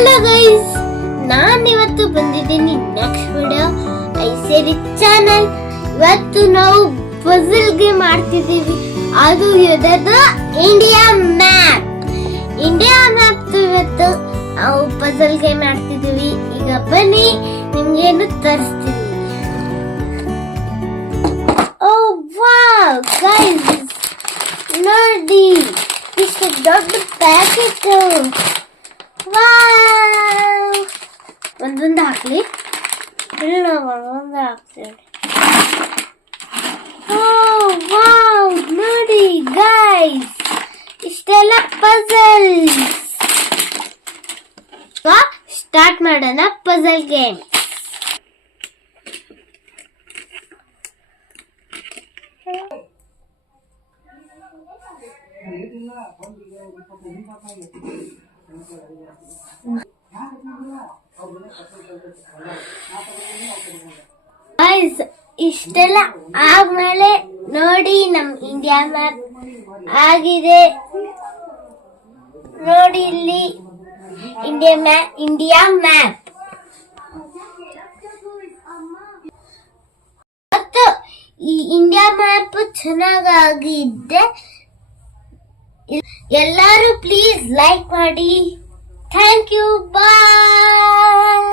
Hello guys, ನಾನು ಇವತ್ತು ಬಂದಿದ್ದೀನಿ ನೆಕ್ಸ್ಟ್ ವಿಡಿಯೋ ಐಸೇರಿ ಚಾನಲ್. ಇವತ್ತು ನಾವು ಪಜಲ್ ಗೇಮ್ ಆಡ್ತಿದ್ದೀವಿ. ಅದು ಯಾವುದು? India map. ಇವತ್ತು ನಾವು ಪಜಲ್ ಗೇಮ್ ಆಡ್ತಿದ್ದೀವಿ. ಈಗ ಬನ್ನಿ ನಿಮ್ಗೇನು ತರಿಸ್ತೀನಿ. ಓ ವಾವ್ ಗೈಸ್, ನೋಡಿ ಇಷ್ಟು ದೊಡ್ಡ ಪ್ಯಾಕೆಟ್. ಒಂದೊಂದು ಹಾಕ್ಲಿ. ಒಂದೊಂದು ಹಾಕ್ತೀನಿ. ನೋಡಿ ಗೈಸ್, ಇಷ್ಟೆಲ್ಲ ಪಜಲ್. ಸ್ಟಾರ್ಟ್ ಮಾಡೋಣ ಪಜಲ್ ಗೇಮ್. ಗೈಸ್, ಇಷ್ಟೆಲ್ಲ ಆದ್ಮೇಲೆ ನೋಡಿ ನಮ್ ಇಂಡಿಯಾ ಮ್ಯಾಪ್ ಆಗಿದೆ. ನೋಡಿ ಇಲ್ಲಿ ಇಂಡಿಯಾ ಮ್ಯಾಪ್. ಮತ್ತು ಈ ಇಂಡಿಯಾ ಮ್ಯಾಪ್ ಚೆನ್ನಾಗಿದೆ. ಎಲ್ಲರೂ ಪ್ಲೀಸ್ ಲೈಕ್ ಮಾಡಿ. Thank you, bye.